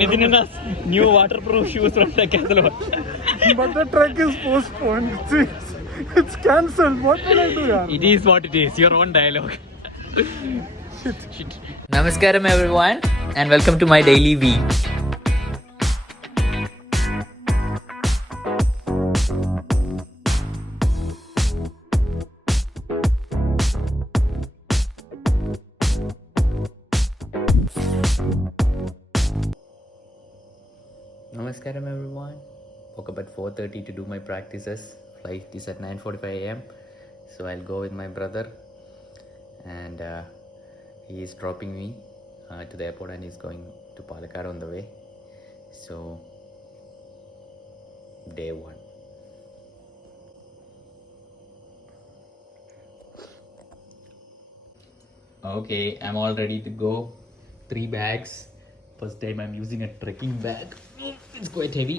Nithin's new waterproof shoes from Decathlon. But the trek is postponed. It's cancelled. What will I do, yaar? It is what it is. Your own dialogue. Shit. Namaskaram everyone and welcome to my daily V. Namaskaram everyone. Woke up at 4:30 to do my practices. Flight is at 9:45 a.m. So I'll go with my brother and he is dropping me to the airport and he's going to Palakkad on the way. So day one. Okay, I'm all ready to go. 3 bags. First time I'm using a trekking bag. It's quite heavy.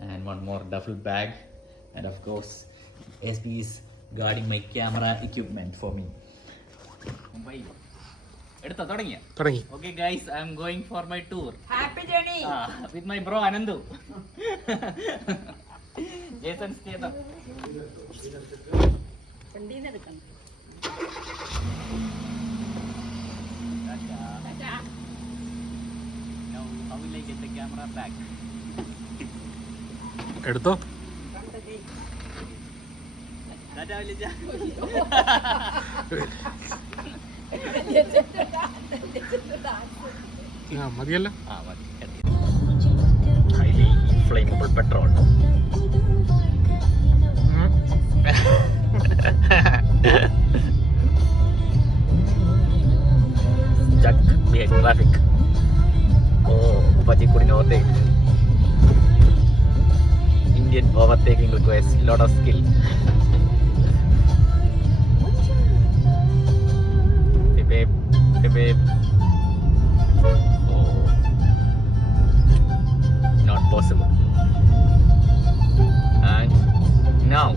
And one more duffel bag. And of course, SB is guarding my camera equipment for me. Okay guys, I'm going for my tour. Happy journey. With my bro Anandu. Jason Statham. Now, how will I get the camera back? എടുത്തോ മതിയല്ല Highly inflammable petrol. Stuck behind traffic. Oh, Pachikudi overtake. Indian overtaking requires a lot of skill. Hey babe, hey babe. Oh, not possible. And now.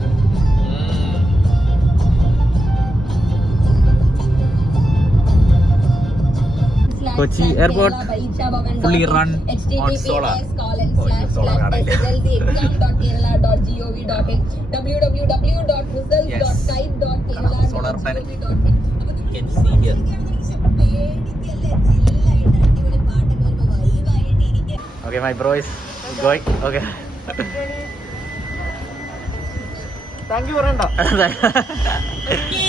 Kochi airport fully run on solar. Oh, it's solar solar panel. You can see here. Okay, my bro is going. Okay. Thank you പറയണ്ട.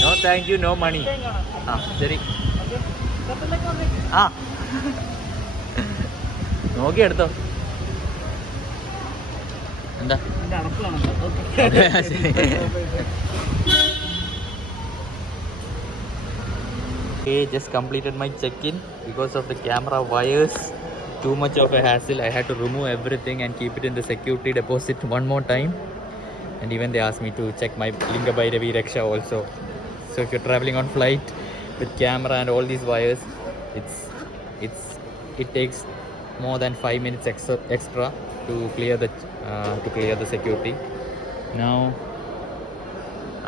No thank you, no money. ശരി. നോക്കി എടുത്തോ. എന്താ Okay, just completed my check-in. Because of the camera wires, too much of a hassle. I had to remove everything and keep it in the security deposit one more time. And even they asked me to check my Lingabhairavi Raksha also. So if you're traveling on flight with camera and all these wires, it takes more than 5 minutes extra to clear the security. Now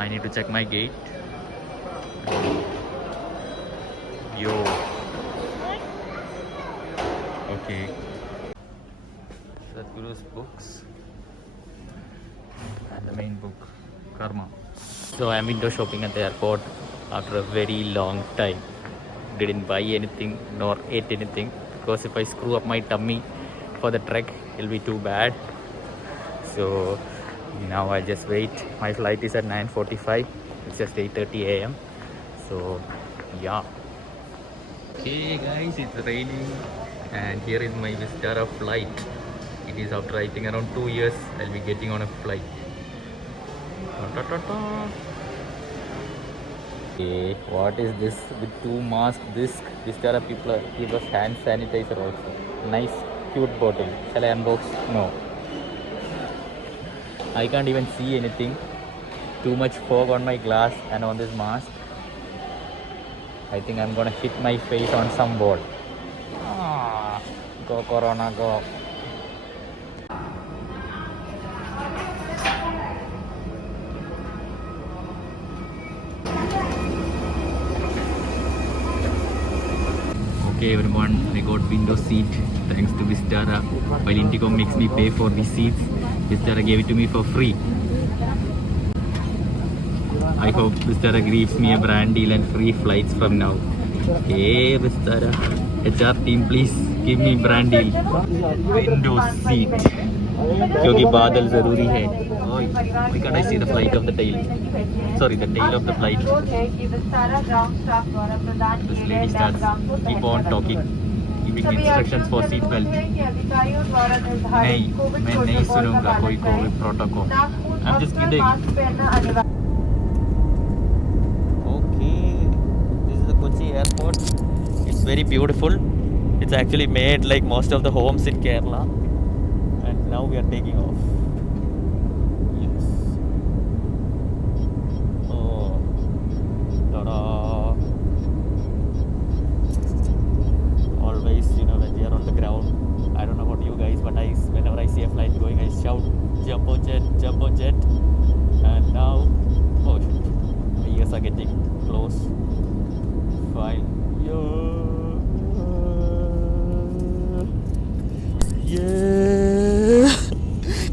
I need to check my gate. Yo. Okay. Sadhguru's books and the main book, Karma. So I'm window shopping at the airport after a very long time. Didn't buy anything nor ate anything because if I screw up my tummy for the trek, it'll be too bad. So now I just wait. My flight is at 9:45. It's just 8:30 a.m. So yeah. Okay guys, it's raining and here is my Vistara flight. It is after I think around 2 years I'll be getting on a flight. Okay, what is this with 2 masks? This Vistara people give us hand sanitizer also. Nice cute bottle. Shall I unbox? No. I can't even see anything. Too much fog on my glass and on this mask. I think I'm gonna hit my face on some wall. Go Corona, go. Okay everyone, I got window seat thanks to Vistara. While Indigo makes me pay for the seats, Vistara gave it to me for free. I hope Vistara gives me a brand deal and free flights from now. Hey Vistara, HR team please give me brand deal. Window seat. क्योंकि बादल जरूरी है. Why can't I see the flight of the tail? Sorry, the tail of the flight. This lady starts keep on talking, giving instructions for seat belt. नहीं, मैं नहीं सुनूंगा कोई Covid protocol. I'm just kidding. Okay, this is the Kochi airport. It's very beautiful. It's actually made like most of the homes in Kerala. And now we are taking off. Yes. Oh. Ta-da. Always, when we are on the ground, I don't know about you guys, but whenever I see a flight going, I shout, jumbo jet. And now, oh shit, my ears are getting close. Fine. Yeah.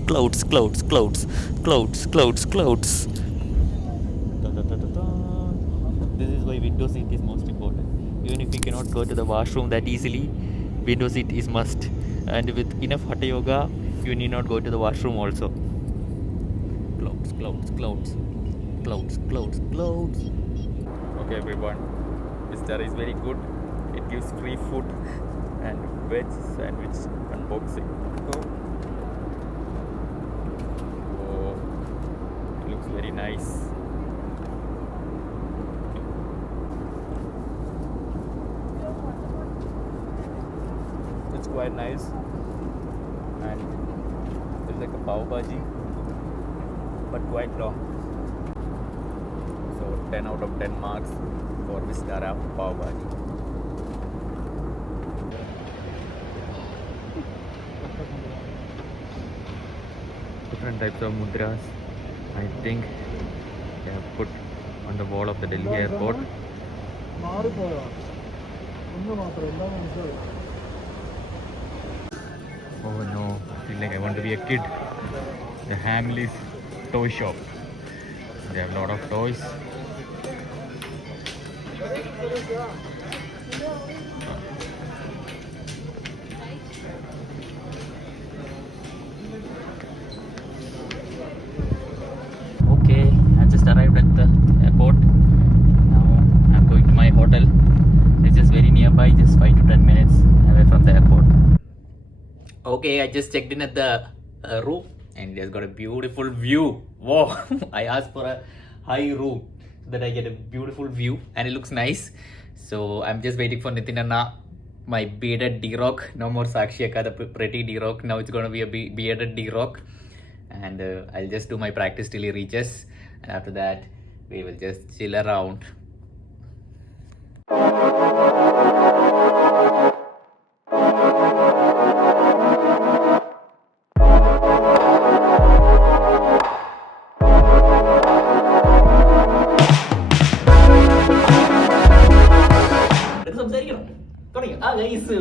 Clouds. This is why window seat is most important. Even if you cannot go to the washroom that easily, window seat is must. And with enough hatha yoga, you need not go to the washroom also. Clouds. Okay everyone, Vistara is very good. It gives free food and veg sandwich unboxing. Oh, it looks very nice. It's quite nice, and it's like a pav bhaji, but quite long. So 10 out of 10 marks for Vistara pav bhaji. Different types of mudras, I think they have put on the wall of the Delhi airport. Oh no, I feel like I want to be a kid. The Hamleys toy shop. They have a lot of toys. Okay, I just arrived at the airport. Now I'm going to my hotel. It's just very nearby, just 5 to 10 minutes away from the airport. Okay, I just checked in at the room and it's got a beautiful view. Wow, I asked for a high room so that I get a beautiful view and it looks nice. So I'm just waiting for Nitin Anna, my bearded D-Rock. No more Sakshi Akka, the pretty D-Rock. Now it's gonna be a bearded D-Rock. And I'll just do my practice till he reaches. And after that, we will just chill around.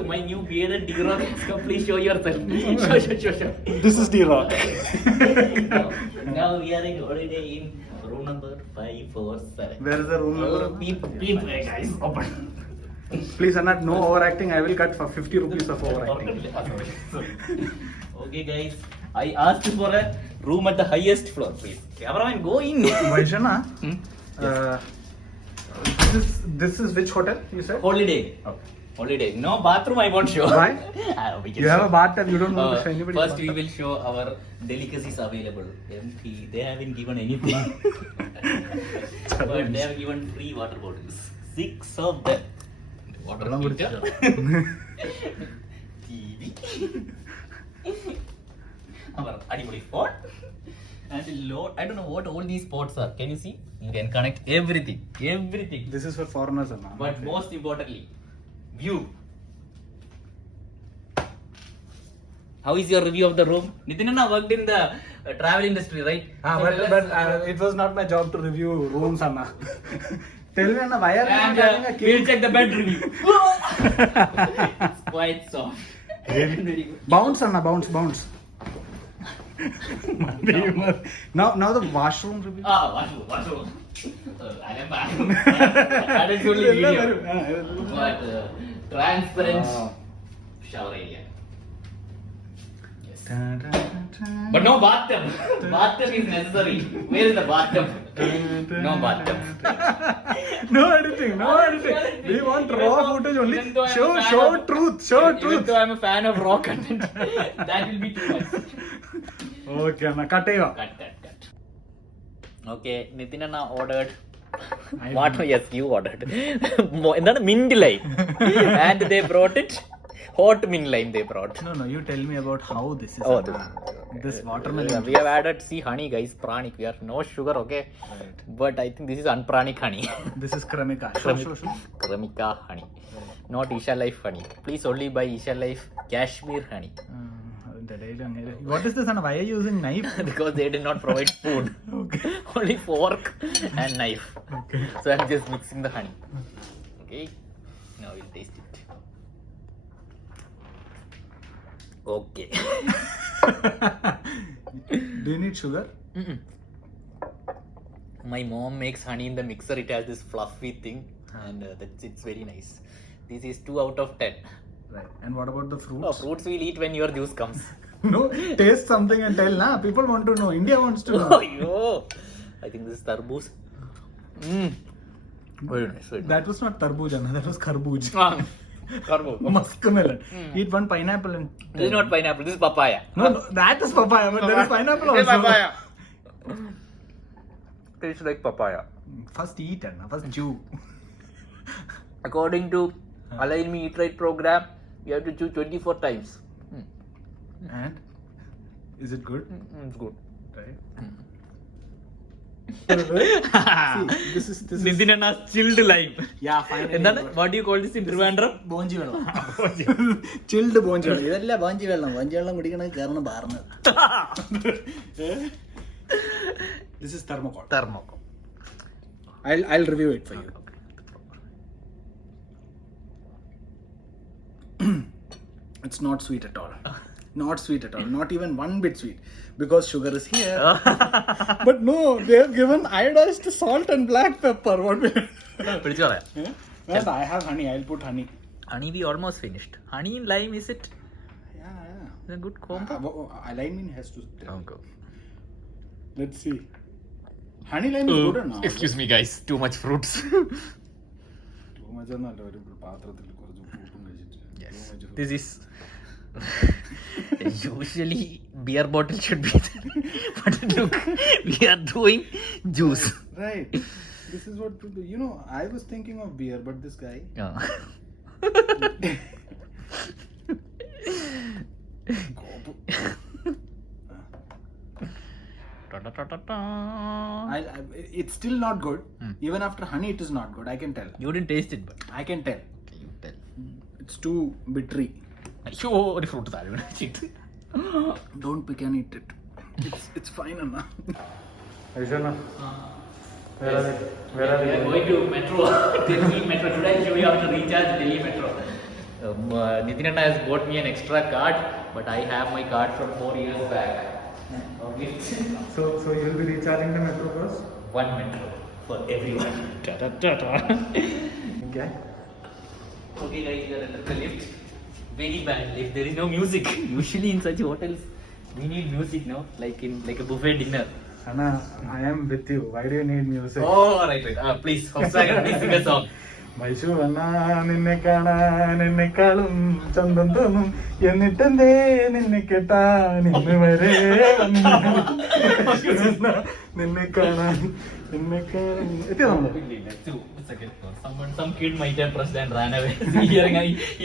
My new bearded D-Rock. Please show yourself. Show. This is D-Rock. Now we are in holiday in room number 547. Where is the room number? Beep, guys. Open. Please, Anat, no overacting. I will cut for 50 rupees of overacting. Okay, guys. I asked for a room at the highest floor, please. Cameraman, go in. Vaishana, this is which hotel you said? Holiday. Okay. Holiday. No bathroom, I won't show. Why? We can You have show. a bathtub, you don't want to show anybody. First, we will show our delicacies available. Empty. They haven't given anything. But they have given free water bottles. 6 of them. Water heater. TV. Our adipoli pot. And load. I don't know what all these pots are. Can you see? You can connect everything. Everything. This is for foreigners, Anna. But most importantly, view. How is your review of the room? Nitin Anna worked in the travel industry, right? But it was not my job to review rooms, Anna. Tell me, Anna, why are you not having a we'll cake? check the bed review. It's quite soft. Very good. Bounce, Anna, bounce. now the washroom review. Washroom. I am back. That is only video. But transparent shower area. Yes. But no bathtub. Bathtub is necessary. Where is the bathtub? No bathtub. No editing. We want raw footage only. Even though I'm a Show fan truth. Even though I'm a fan of raw content, that will be too much. Okay, Anna, cut it off. Cut. Okay, Nitin Anna ordered. What? Yes, you ordered. എന്താണ് mint lime, and they brought it. Hot mint lime they brought. No, you tell me about how this is. Oh, this watermelon. We have added honey, guys. Pranic. We are no sugar, okay? Right. But I think this is unpranic honey. This is Cremica. Cremica honey, not Isha Life honey. Please only buy Isha Life Kashmir honey. What is this, Anna? Why are you using knife? Because they did not provide spoon. Okay. Only fork and knife. Okay. So I'm just mixing the honey. Okay. Now we'll taste it. Okay. Do you need sugar? Mm-mm. My mom makes honey in the mixer. It has this fluffy thing, and it's very nice. This is 2 out of 10. Right. And what about the fruits? Oh, fruits we'll eat when your juice comes. No, taste something and tell, na. People want to know. India wants to know. Oh, yo. I think this is tarboos. Very nice. That was not tarbooj, Anna. That was kharbooj. Tarboos. Muskmelon. Eat one pineapple and. This is not pineapple. This is papaya. No, that is papaya, but there is pineapple also. This is papaya. Tastes like papaya. First eat, Anna. First chew. According to Align Me Eat Right program, you have to chew 24 times. And is it good? It's good. Right. See, this is Nitin Anna's chilled lime. yeah, finally. What do you call this in Trivandrum? ബോഞ്ചി വെള്ളം. Chilled ബോഞ്ചി വെള്ളം. ഇതല്ല ബോഞ്ചി വെള്ളം. ബോഞ്ചി വെള്ളം കുടിക്കണത് കാരണം ബാർന്നത്. This is thermocol. I'll review it for you. It's not sweet at all. Not sweet at all. Not even one bit sweet. Because sugar is here. But no, they have given iodized salt and black pepper. What will Well, I have honey. I'll put honey. Honey we almost finished. Honey and lime, is it? Yeah. Is it a good combo? Alignment has to tell. Okay. Let's see. Honey lime is good or not? Excuse me guys, too much fruits. Too much എന്നല്ല ഒരു പാത്രത്തിൽ കുറച്ച് ഫ്രൂട്ടും കഴിച്ചിട്ട്. Yes. This is usually beer bottle should be there. But look, we are doing juice. Right. This is what people, I was thinking of beer, but this guy. It's still not good. Even after honey, it is not good. I can tell. You didn't taste it, but I can tell. okay, you tell. It's too bittery. അയ്യോ ഒരു fruit താഴെ Don't pick and eat it. It's fine, Anna. Aishana, where are you? We are going to Metro. Delhi Metro. Today I show you how to recharge Delhi Metro. Nitin Anna has bought me an extra card, but I have my card from 4 years back. Okay. So you'll be recharging the Metro first? One Metro for everyone. Okay. Okay guys, we are under the lift. Very bad lift. There is no music. Usually in such hotels, we need music, no? Like a buffet dinner. Anna, I am with you. Why do you need music? Oh, right. Please, Hopsagar, please sing a song. മൈസു വന്നാ നിന്നെ കാണാൻ എന്നെക്കാളും ചന്തം തോന്നും എന്നിട്ടെന്തേ നിന്നെ കേട്ടാൻ ഇന്ന് വരെ നിന്നെ കാണാൻ എത്തിയോ നമ്മള് Some kid might have pressed and ran away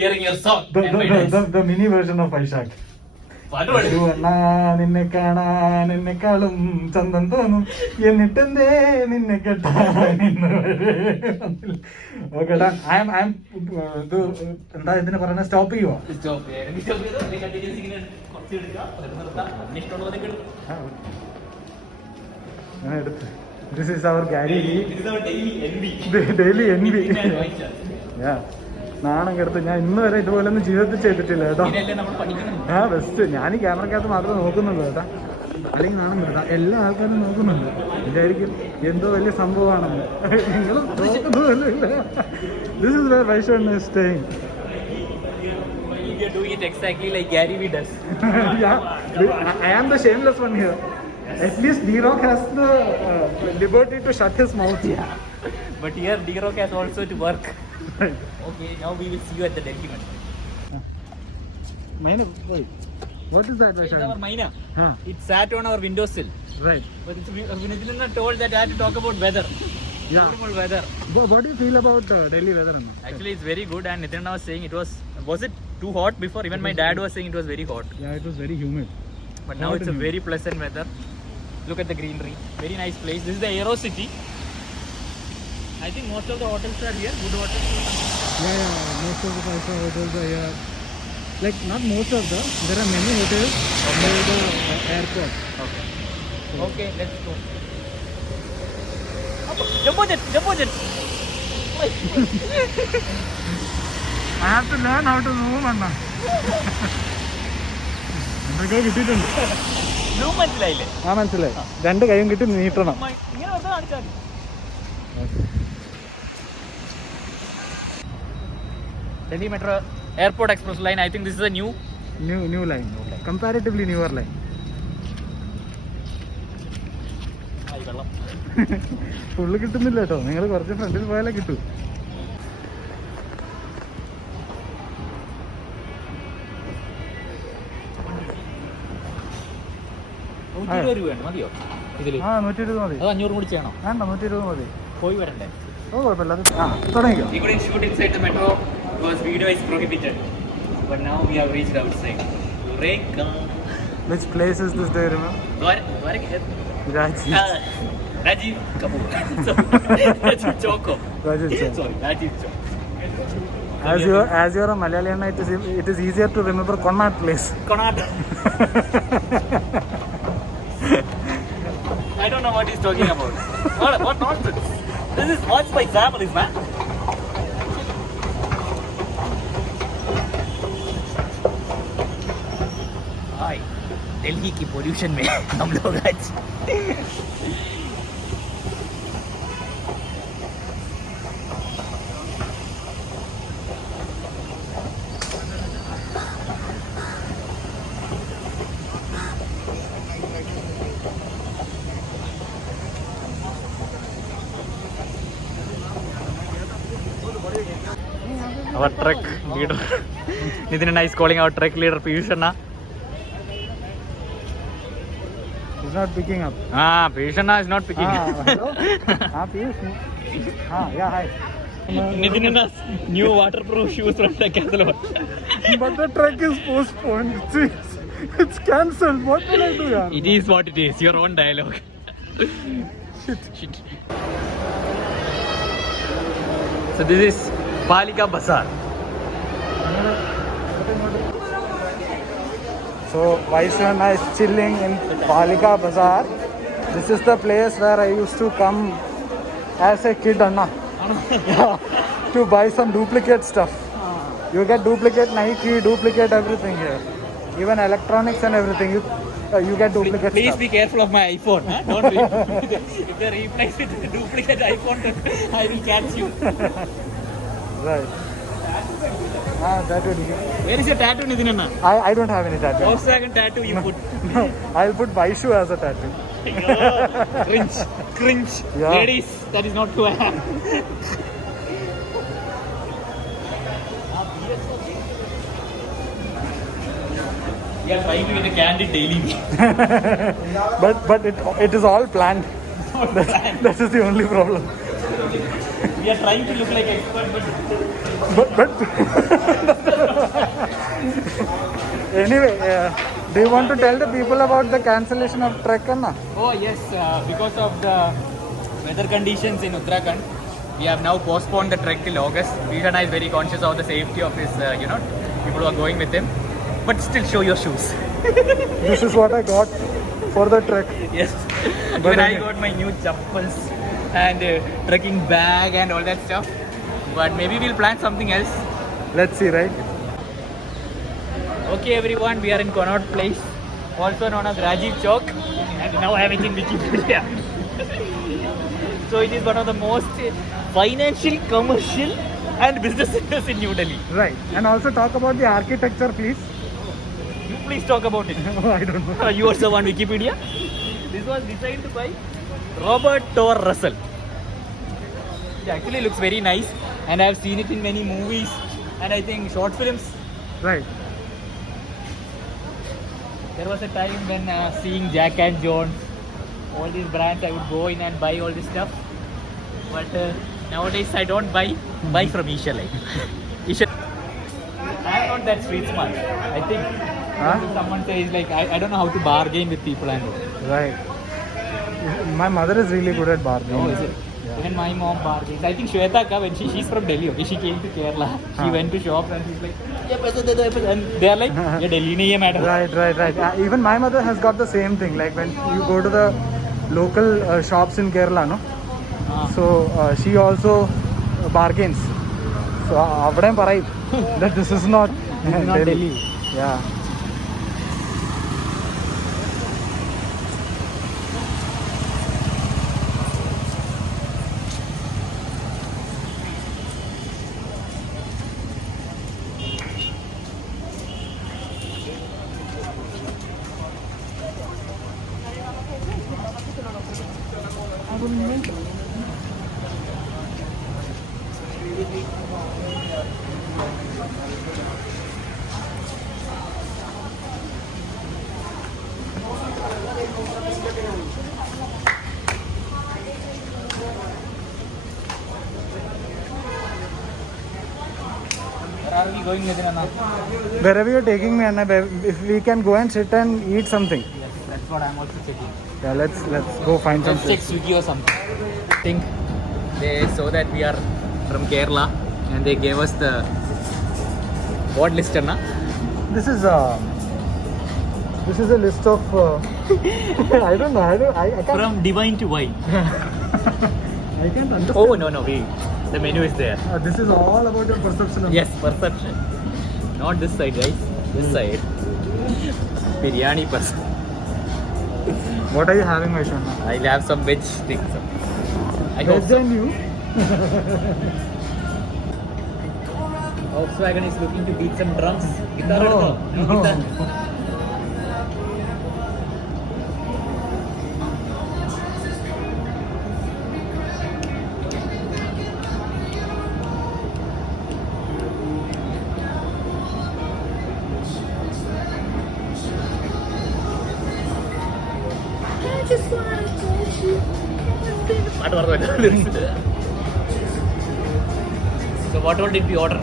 hearing your song. The mini version of Vaishak. വന്നാ നിന്നെ കാണാൻ എന്നെക്കാളും ചന്തം തോന്നും എന്നിട്ടെന്തേ നിന്നെ കേട്ടാൻ ഇന്ന് വരെ ഓക്കെടാ എന്താ ഇതിനെ പറയുന്നത് സ്റ്റോപ്പ് ചെയ്യുവോ ഞാൻ എടുത്ത് This is our Gary Vee. This is our daily envy. Daily envy. And white shirt. Yeah. നാണം കെടുത്ത് ഞാൻ ഇന്ന് വരെ ഇതുപോലൊന്നും ജീവിതത്തിൽ ചെയ്തിട്ടില്ല കേട്ടോ. ഇതിനല്ലേ നമ്മൾ പഠിക്കണം. ആ ബെസ്റ്റ്. ഞാൻ ഈ ക്യാമറക്കകത്ത് മാത്രമേ നോക്കുന്നുള്ളൂ കേട്ടാ. അല്ലെങ്കിൽ നാണം കെടുത്താ എല്ലാ ആൾക്കാരും നോക്കുന്നുണ്ട്. വിചാരിക്കും എന്തോ വലിയ സംഭവമാണെന്ന്. നിങ്ങൾ നോക്കുന്നതല്ല. This is where Vaishwan is staying. You are doing it exactly like Gary Vee does. Yeah, I am the shameless one here. At least D-Rock has the liberty to shut his mouth. Yeah. But here D-Rock has also to work. Okay, now we will see you at the Delhi Metro. Maina, wait. What is that? It's our Maina. Huh. It sat on our windowsill. Right. But it's Vinithlana told that I had to talk about weather. Yeah. Beautiful weather. What do you feel about Delhi weather? Actually, it's very good. And Nithinana was saying it was it too hot before? Even my dad was saying it was very hot. Yeah, it was very humid. But now it's a very pleasant weather. Look at the greenery. Very nice place. This is the Aero City. I think most of the hotels are here. Good hotels. Yeah, most of the five-star hotels are here. Like, not most of them. There are many hotels near the airport. Okay. Okay, let's go. Jumbo jet, jumbo jet. I have to learn how to move, Anna. എന്തൊക്കെയോ കിട്ടിയിട്ടുണ്ട്. Blue മനസ്സിലായില്ലേ? ആ മനസ്സിലായി. രണ്ട് കൈയും കിട്ടി നീട്ടണം. ഇങ്ങനെ വെറുതെ കാണിച്ചാൽ മതി. Delhi Metro Airport Express line. I think this is a New line. Comparatively newer line. വെള്ളം. ഫുള്ള് കിട്ടുന്നില്ല കേട്ടോ. നിങ്ങൾ കുറച്ച് ഫ്രണ്ടിൽ പോയാലേ കിട്ടൂ. രൂപയാണ് മതിയോ ഇതില്? ആ 120 മതി. അത് 500 കൂടി ചെയ്യണം. വേണ്ട 120 മതി. പോയി വരണ്ടേ? ഓ കുഴപ്പമില്ല. ആ തുടങ്ങിക്കോ. We couldn't shoot inside the metro because video is prohibited. But now we have reached outside. Eureka! Which place is this, do you remember? Rajiv. Rajiv Kapoor. Rajiv Choko. Rajiv Choko. Sorry, Rajiv Choko. As you are a Malayalian, it is easier to remember Connaught Place. Connaught. I don't know what he's talking about. What nonsense? This is watched by families, man. Hi, Delhi की pollution में हम लोग आज our trek leader Nithinana is calling our trek leader Piyush Anna. He's not picking up. Piyush Anna is not picking up. Hello? Piyush? Yeah, hi. Nithinana's new waterproof shoes from Decathlon. But the trek is postponed. It's cancelled. What will I do, yaar? It is what it is. Your own dialogue. Shit. So this is Palika Bazaar. So Vaishwan is chilling in Palika Bazaar. This is the place where I used to come as a kid, Anna. Yeah, to buy some duplicate stuff. You get duplicate Nike, duplicate everything here. Even electronics and everything. You get duplicate Please stuff. be careful of my iPhone. Huh? Don't if they replace it with a duplicate iPhone, I will catch you. Right. Tattoo. Where is your tattoo, Nithinana? I don't have any tattoo. Volkswagen tattoo you put. No, I'll put Vaishu as a tattoo. Cringe. Yeah. Ladies, that is not who I am. We are trying to get a candid daily. but it is all planned. That is the only problem. We are trying to look like experts, But anyway, do you want to tell the people about the cancellation of trek, Anna? Oh yes, because of the weather conditions in Uttarakhand, we have now postponed the trek till August. Vishana is very conscious of the safety of his, people who are going with him. But still, show your shoes. This is what I got. for the trek. Yes. But Even I okay. got my new chappals and trekking bag and all that stuff. But maybe we'll plan something else. Let's see, right? Okay, everyone, we are in Connaught Place, also known as Rajiv Chowk, and now I have it in Wikipedia. So it is one of the most financial, commercial, and business centers in New Delhi. Right. And also talk about the architecture, please. You please talk about it. I don't know. You are the one Wikipedia. This was designed by Robert Tor Russell. It actually looks very nice, and I have seen it in many movies and I think short films. Right. There was a time when seeing Jack and Jones, all these brands, I would go in and buy all this stuff. But nowadays I don't buy from Isha like. Isha. I'm not that street smart. I think if someone says like I don't know how to bargain with people and all. Right. My mother is really good at bargaining. Oh, is it? Yeah. Even my mom bargains. I think Shweta ka, when she's from Delhi, okay, she came to Kerala. She went to shops and she's like, "Yeah, paisa de do," and they're like, "Yeah, Delhi nahi hai, madam." Right. Even my mother has got the same thing. Like when you go to the local shops in Kerala, no? So she also bargains. So avadem parayum that this is not Delhi. Yeah. Where are we going, Nidhina? Wherever you're taking me, Anna, if we can go and sit and eat something. Yes, that's what I'm also checking. Yeah, let's go find Let's something. check Swiggy or something. I think they saw that we are from Kerala and they gave us the what list, Anna? This is a list of I don't know. I can't. From divine to wine. I can't understand. Oh no, wait. The menu is there. This is all about your perception of Yes, perception. Not this side, guys. This side. Biryani perception. What are you having, my son? I'll have some veg things. I hope Veg so. and you? Volkswagen is looking to beat some drums. Guitar No. guitar. പാട്ട് പറഞ്ഞു. So what all did we order?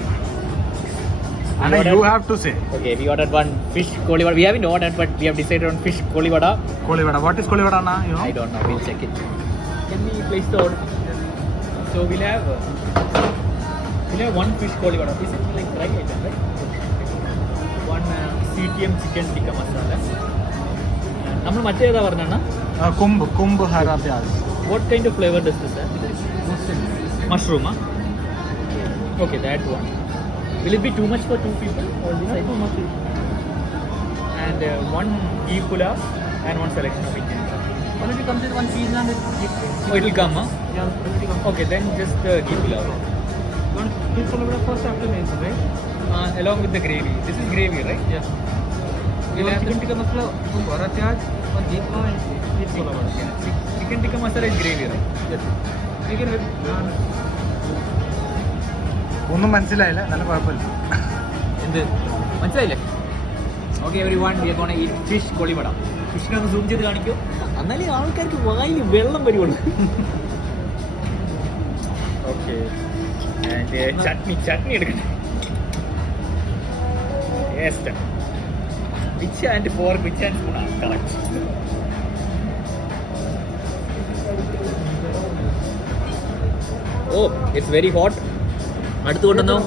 Anna, you have to say. Okay, we ordered one fish koli vada. We haven't ordered, but we have decided on fish koli vada. Koli vada. What is koli vada, Anna? You know? I don't know. We'll check it. Can we place the order? So we'll have one fish koli vada. Is it like dry item, right? One CTM chicken tikka masala. നമ്മൾ മറ്റേതാ പറഞ്ഞാ? Kumbh hara pyaz. What kind of flavor does this have? Mushroom, huh? Okay, that one. Will it be too much for two people? All this item? And one ghee pulao and one selection of Indian. Already comes with one cheese and oh, it will come, huh? Yeah, already come. Okay, then just ghee pulao. One fish pulao first after meals, right? Along with the gravy. This is gravy, right? Yeah. We'll have chicken tikka masala, hara pyaz, one ghee pulao and fish pulao. Yeah. Chicken tikka masala is gravy, right? Yes. Chicken with ഒന്നും മനസ്സിലായില്ല നല്ല കുഴപ്പമില്ല എന്ത് മനസ്സിലായില്ലേ? Okay everyone we are gonna eat fish കോളിവട. ഫിഷിനൊന്ന് zoom ചെയ്ത് കാണിക്കോ, എന്നാലേ ആൾക്കാർക്ക് വായിൽ വെള്ളം വരുള്ളൂ. ഓക്കെ ചട്നി എടുക്കട്ടെ. Which and fork which and spoon ആണ് correct. Oh it's very hot. അടുത്ത് കൊണ്ടുവന്നോ.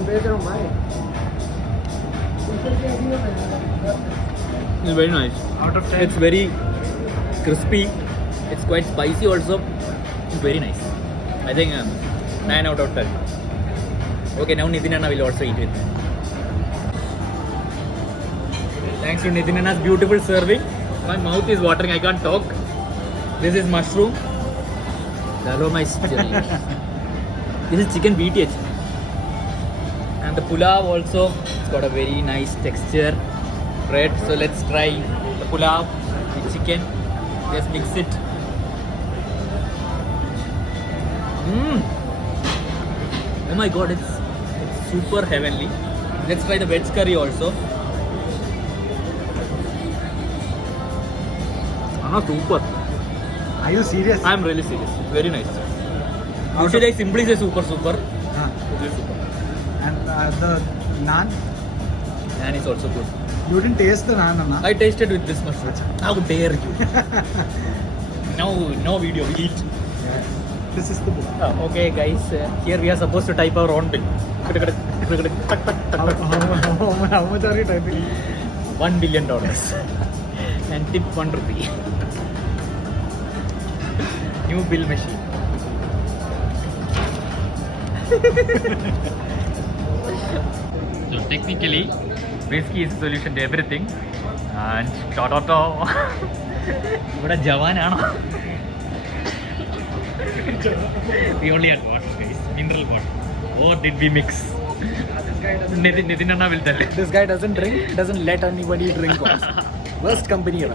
It's very nice. Out of 10. It's very crispy. It's quite spicy also. It's very nice. I think 9 out of 10. Okay, now Nitin Anna will also eat it. Thanks to Nitin Anna's beautiful serving. My mouth is watering. I can't talk. This is mushroom. Hello, my This is chicken BTH. And the pulao also, it's got a very nice texture. Red. So let's try the pulao with chicken. Just mix it. Oh my god, it's super heavenly. Let's try the veg curry also. Super. Are you serious? I'm really serious. Very nice. Usually I simply say super. It is super. And the naan? Naan is also good. You didn't taste the naan, Anna. I tasted with this mushroom. How dare you? No video. We eat. This is the book. Okay, guys. Here we are supposed to type our own bill. How much are you typing? $1 billion. And tip 1 rupee. New bill machine. So technically, whiskey is a solution to everything. And what a Javan, we only had water, guys. Mineral water. Or did we mix? Nitin Anna will tell it. This guy doesn't drink, doesn't let anybody drink also. Worst company ever.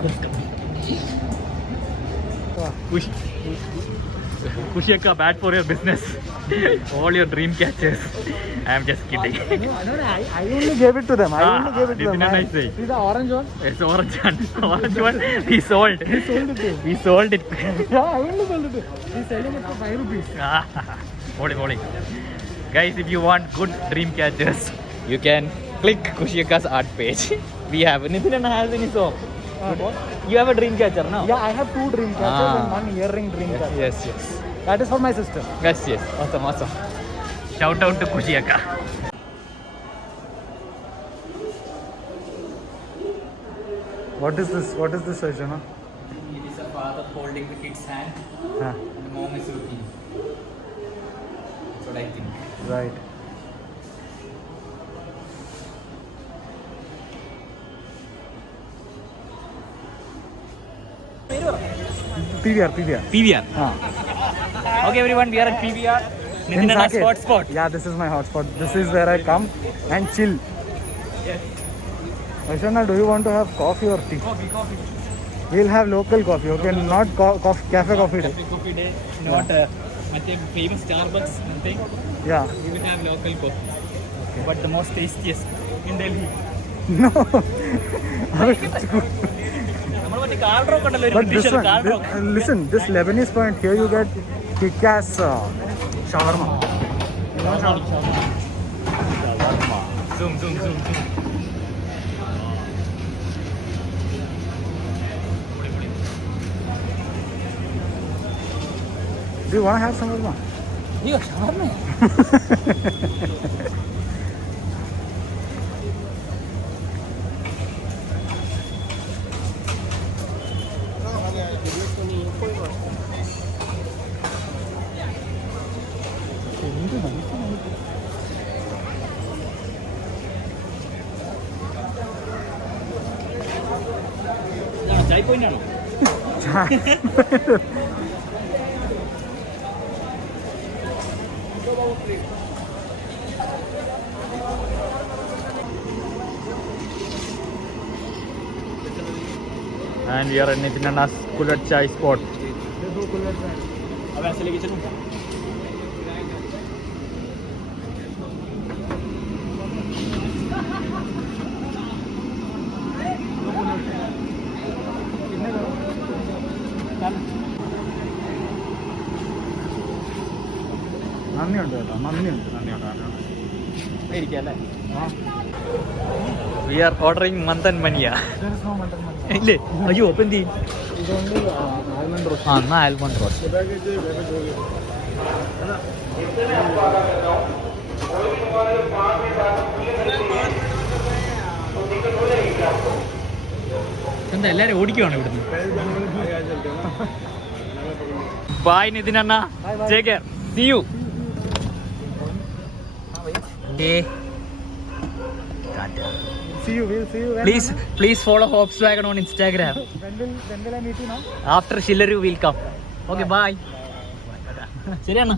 Kushiyaka, bad for your business. All your dream catchers. I am just kidding. No, I only gave it to them. See the orange one? It's orange one. Orange one we sold. He sold it to him. We sold it. Yeah, I only sold it to him. He's selling it for 5 rupees. Holy. Guys, if you want good dream catchers, you can click Kushiyaka's art page. We have. Nitin Anna has in his own. You have a dream catcher now? Yeah, I have 2 dream catchers and 1 earring dream catcher. Yes. That is for my sister. Yes. Awesome. Shout out to Kushiyaka. What is this, Arjuna? It is a father holding the kid's hand and the mom is looking. That's what I think. Right. PVR. Okay, everyone, we are at PVR. Nitin Anna's hotspot. Yeah, this is my hotspot. This is where I come and chill. Yes. Aishwarya, do you want to have coffee or tea? Coffee. We'll have local coffee, okay? Not cafe coffee day. Coffee day, not famous Starbucks thing. Yeah. We will have local coffee. Okay. But the most tastiest in Delhi. No. But this one, listen, this Lebanese point, here you get kick-ass shawarma. Zoom. Do you want to have shawarma? Yeah, shawarma. Chai point ആണോ? And we are in Nitin Anna's Kulad Chai spot. अब ऐसे लेके चलूं? We are ordering Mantan Mania. There is no mutton mania. ഇല്ലേ അയ്യോ അപ്പം എന്ത് ചെയ്യും It's only almond roast. എന്നാ ആൽമണ്ട് റോസ്റ്റ് എന്താ എല്ലാരും ഓടിക്കുവാണ് ഇവിടുന്ന്. Bye Nitin Anna. Take care. See you. Okay. See you. We'll see you. Please follow Volkswagen on Instagram. When will I meet you now? After Shilleru will come. Okay, bye. ശരിയാണ്.